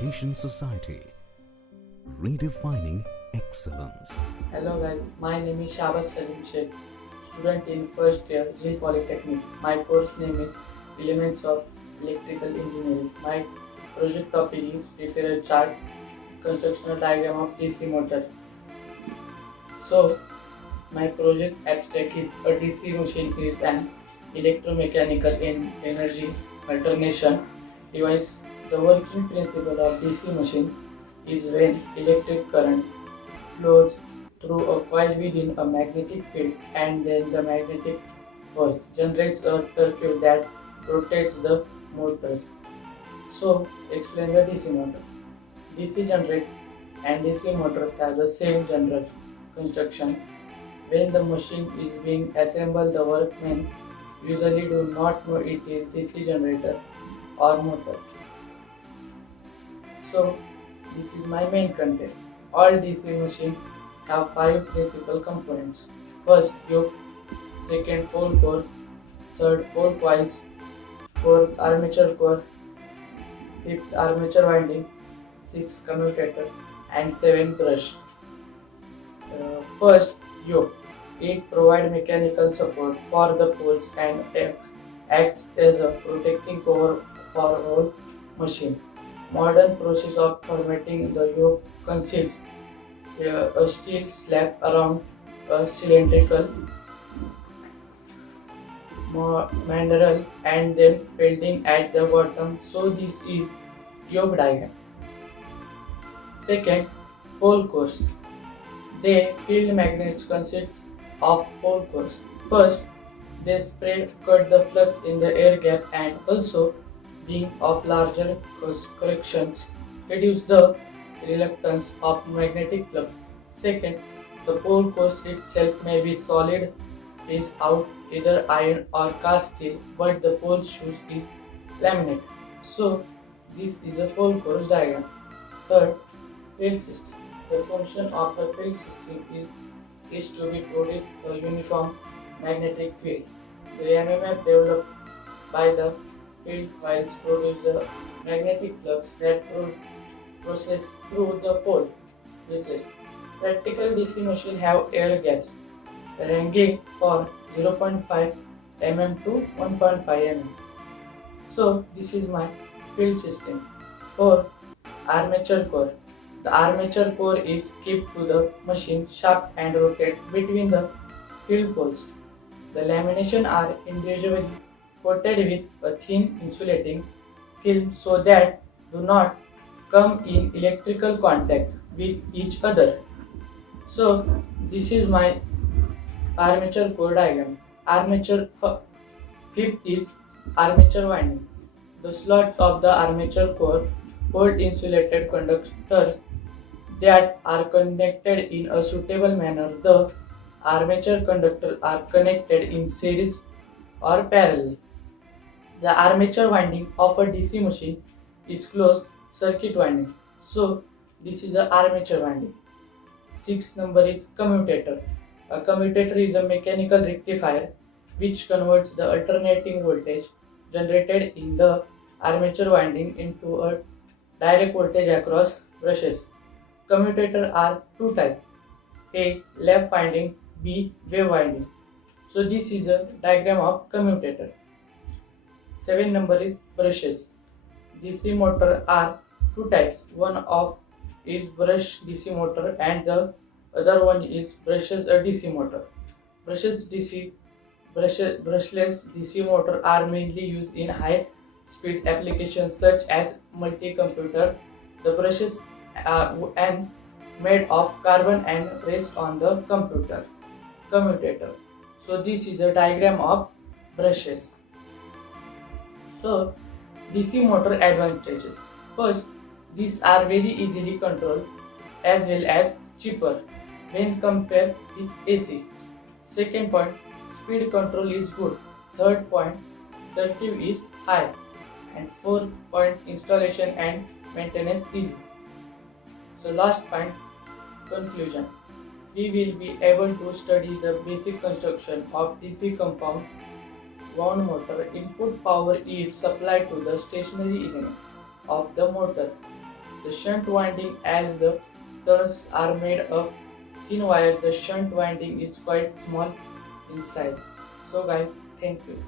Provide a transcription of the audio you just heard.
Education Society, redefining excellence. Hello guys, my name is Shabaz Salim Sheikh, student in first year Zee Polytechnic. My course name is Elements of Electrical Engineering. My project topic is prepare a chart constructional diagram of DC motor. So my project abstract is a DC machine is an electromechanical energy alternation device. The working principle of DC machine is when electric current flows through a coil within a magnetic field and then the magnetic force generates a circuit that rotates the motors. So, explain the DC motor. DC generates and DC motors have the same general construction. When the machine is being assembled, the workmen usually do not know it is DC generator or motor. So, this is my main content. All DC machines have five principal components. First, yoke, second, pole cores, third, pole coils, fourth, armature core, fifth, armature winding, sixth, commutator, and seventh, brush. First, yoke. It provides mechanical support for the poles and acts as a protecting cover for whole machine. Modern process of formatting the yoke consists a steel slab around a cylindrical mandrel and then welding at the bottom. So this is yoke diagram. Second, pole cores. The field magnets consist of pole cores. First, they spread cut the flux in the air gap and also being of larger corrections reduce the reluctance of magnetic flux. Second, the pole core itself may be solid piece out either iron or cast steel, but the pole shoes is laminate. So this is a pole core diagram. Third, field system. The function of the field system is to be produce a uniform magnetic field. The MMF developed by the field coils produce the magnetic flux that process through the pole pieces. Practical DC machine have air gaps ranging from 0.5 mm to 1.5 mm. So this is my field system. For armature core. The armature core is kept to the machine shaft and rotates between the field poles. The lamination are individually coated with a thin insulating film so that do not come in electrical contact with each other. So this is my armature core diagram. Fifth is armature winding. The slots of the armature core hold insulated conductors that are connected in a suitable manner. The armature conductors are connected in series or parallel. The armature winding of a DC machine is closed circuit winding. So this is a armature winding. Sixth number is commutator. A commutator is a mechanical rectifier which converts the alternating voltage generated in the armature winding into a direct voltage across brushes. Commutator are two types. A. Lap winding, B. Wave winding. So this is a diagram of commutator. 7 number is brushes. DC motor are two types. One of is brush DC motor and the other one is brushless DC motor. Brushless DC motor are mainly used in high speed applications such as multi-computer. The brushes are made of carbon and rest on the commutator. So this is a diagram of brushes. So DC motor advantages. First, these are very easily controlled as well as cheaper when compared with AC. Second point, speed control is good. Third point, circuit is high. And fourth point, installation and maintenance easy. So last point, conclusion. We will be able to study the basic construction of DC compound wound motor. Input power is supplied to the stationary element of the motor the shunt winding. As the turns are made of thin wire, the shunt winding is quite small in size. So guys, thank you.